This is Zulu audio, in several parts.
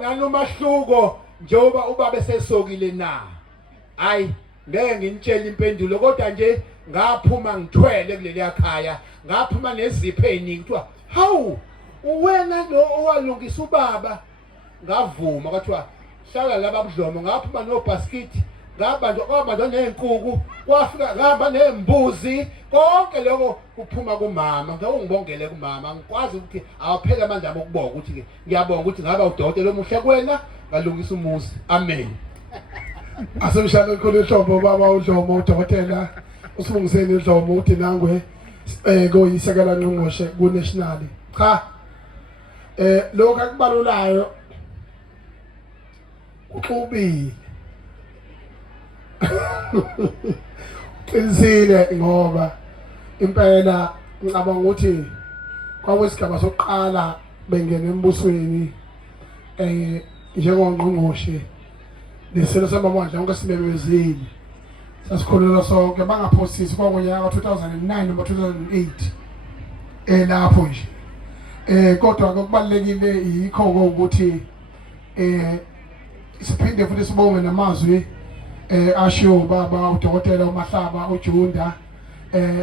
ukhona nomahluko njengoba ubaba esesokile na hayi ngeke nginitshele impendulo kodwa nje ngaphuma ngithwele kuleli ekhaya ngaphuma nezipho eziningi kuthiwa hawu wena lo owalungisa ubaba ngavuma kwathiwa hlala laba budlomo ngaphuma no basket ngabandwa nezinkukhu kwafika ngihamba nezimbuzi konke lokho kuphuma kumama ngiyongibongele kumama ngikwazi ukuthi awaphela amandla ami ukubonga ukuthi ke ngiyabonga ukuthi ngaba udokotela omuhle kuwena ngalungisa umuzi amen. Asemshado khona ihlobo baba uDlomo udokotela usibungiseni iDlomo uthi nangwe koyisekela ngqongqoshe ku national cha lokho akubalulayo uxubile qinisile ngoba impela ngicabanga ukuthi kwawesigaba sokuqala bengena embusweni njengongqongqoshe neselo samamandla onke sibebezeli sasikholelwa sonke bangaphosisi kwangonyaka ka2009 noma 2008 lapho nje kodwa okubalekile yikho ukuthi siphinde futhi sibonge namazwi asho baba udokotela uMahlaba uJunda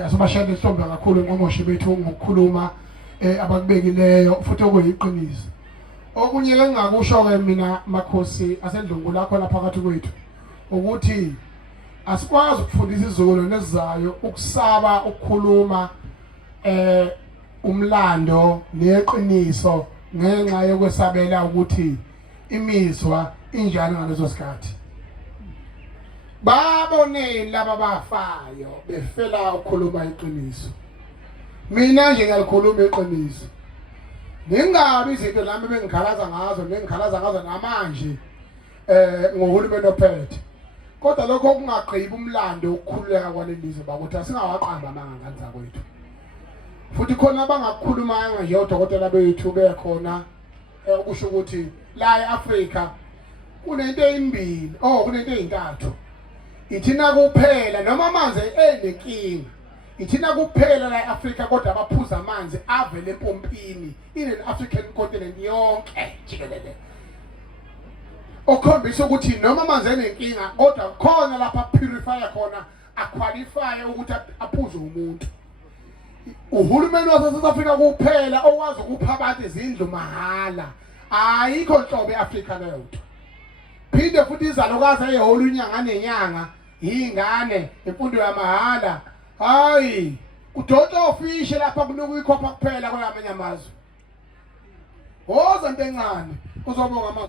asibashayela ihlombe kakhulu ngqongqoshe bethu ngokukhuluma abakubekileyo futhi okuyiqiniso. Okunye engingakusho ke mina makhosi asendlungu lakho lapha phakathi kwethu ukuthi asikwazi ukufundisa izizukulwane ezizayo ukusaba ukukhuluma umlando neqiniso ngenxa yokwesabela ukuthi imizwa injani ngalezo sikhathi. Baboneni laba bafayo befela ukukhuluma iqiniso. Mina nje ngiyalikhuluma iqiniso. Ningabi izinto lami bengikhalaza ngazo namanje ngohulumeni ophethe. Kodwa lokho kungaqhibi umlando ukukhululeka kwalelizwe bakuthi asingawaqamba amangani zakwethu. Futhi khona abangakukhulumanga nje odokotela bethu bekhona ukusho ukuthi la eAfrika kunento ezimbili kunento ezintathu. Ithina kuphela noma amanzi enenkinga. Ithina kuphela la eAfrika kodwa abaphuza amanzi avele empompini in an African continent yonke jikelele. Okhombisa ukuthi noma amanzi enenkinga kodwa khona lapha purifier khona aqualify ukuthi aphuze umuntu. Uhulumeni waseSouth Africa kuphela owazi ukupha abantu izindlu mahala. Ayikho nhlobo eAfrika leyo. Phinde futhi izalukazi eyeholo unyanga nenyanga ingane imfundo yamahala. Hayi udonsa ofishe lapha kunuku ikhopha kuphela kwamanye amazwe. Woza into encane uzobonga